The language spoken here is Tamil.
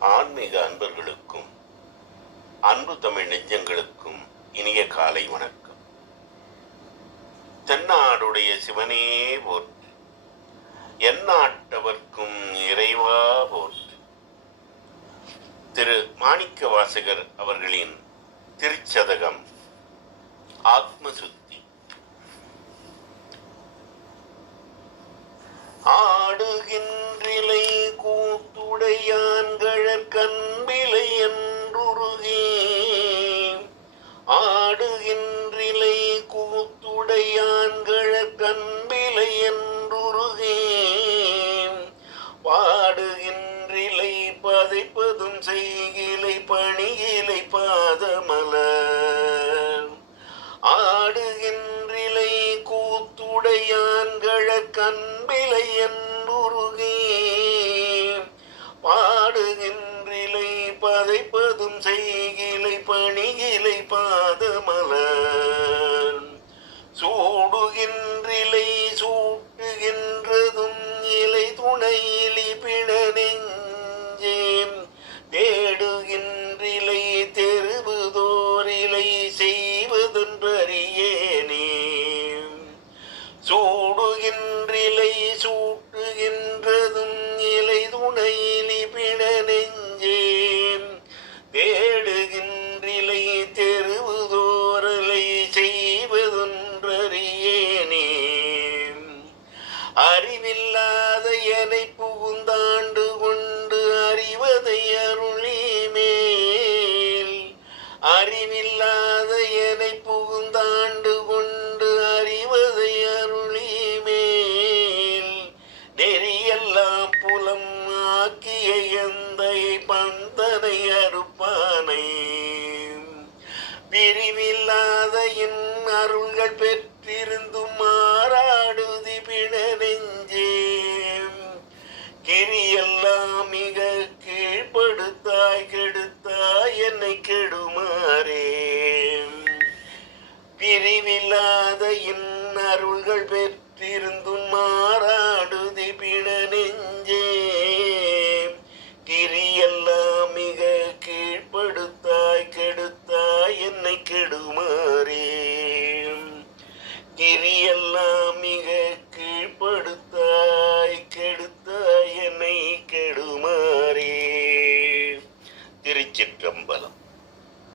ஆன்மீக அன்பர்களுக்கும் அன்பு தமிழ் நெஞ்சங்களுக்கும் இனிய காலை வணக்கம். தென்னாடுடைய சிவனே போற்று எந்நாட்டவர்க்கும் இறைவா போற்று. திரு மாணிக்க வாசகர் அவர்களின் திருச்சதகம் ஆத்மசுத்தி. ஆடுகின்ற கூத்துடையான்கழற் கண்பிலை என்றுருகே. ஆடுகின்றிலை கூத்துடையான்கழற் கண்பிலை என்றுருகே. பாடுகின்றிலை பதைப்பதும் செய்கிலை பணியிலை பாதமலர் சூடுகின்றிலை சூட்டுகின்றதும் இலை துணையிலி பிண நெஞ்சேம் தேடுகின்றிலை தெருவுதோரிலை செய்வதென்றறியேனே. சூடுகின்றிலை சூ அறிவில்லாத எனை புகுந்தாண்டு கொண்டு அறிவதை அருளி மேல் அறிவில்லாத எனை புகுந்தாண்டு கொண்டு அறிவதை அருளி மேல் நெறியெல்லாம் புலம் ஆக்கிய எந்தை பந்தனை அறுப்பானை. பிரிவில்லாத என் அருள்கள் பெற்றிருந்தும் அருள்கள் பெற்றிருந்தும் மாறாடுதி பிட நெஞ்சே திரியெல்லாம் மிக கீழ்ப்படுத்தாய் கெடுத்தாய் என்னை கெடுமாறே. திரியெல்லாம் மிக கீழ்ப்படுத்தாய் கெடுத்தாய் என்னை கெடுமாறே. திருச்சிற்றம்பலம்.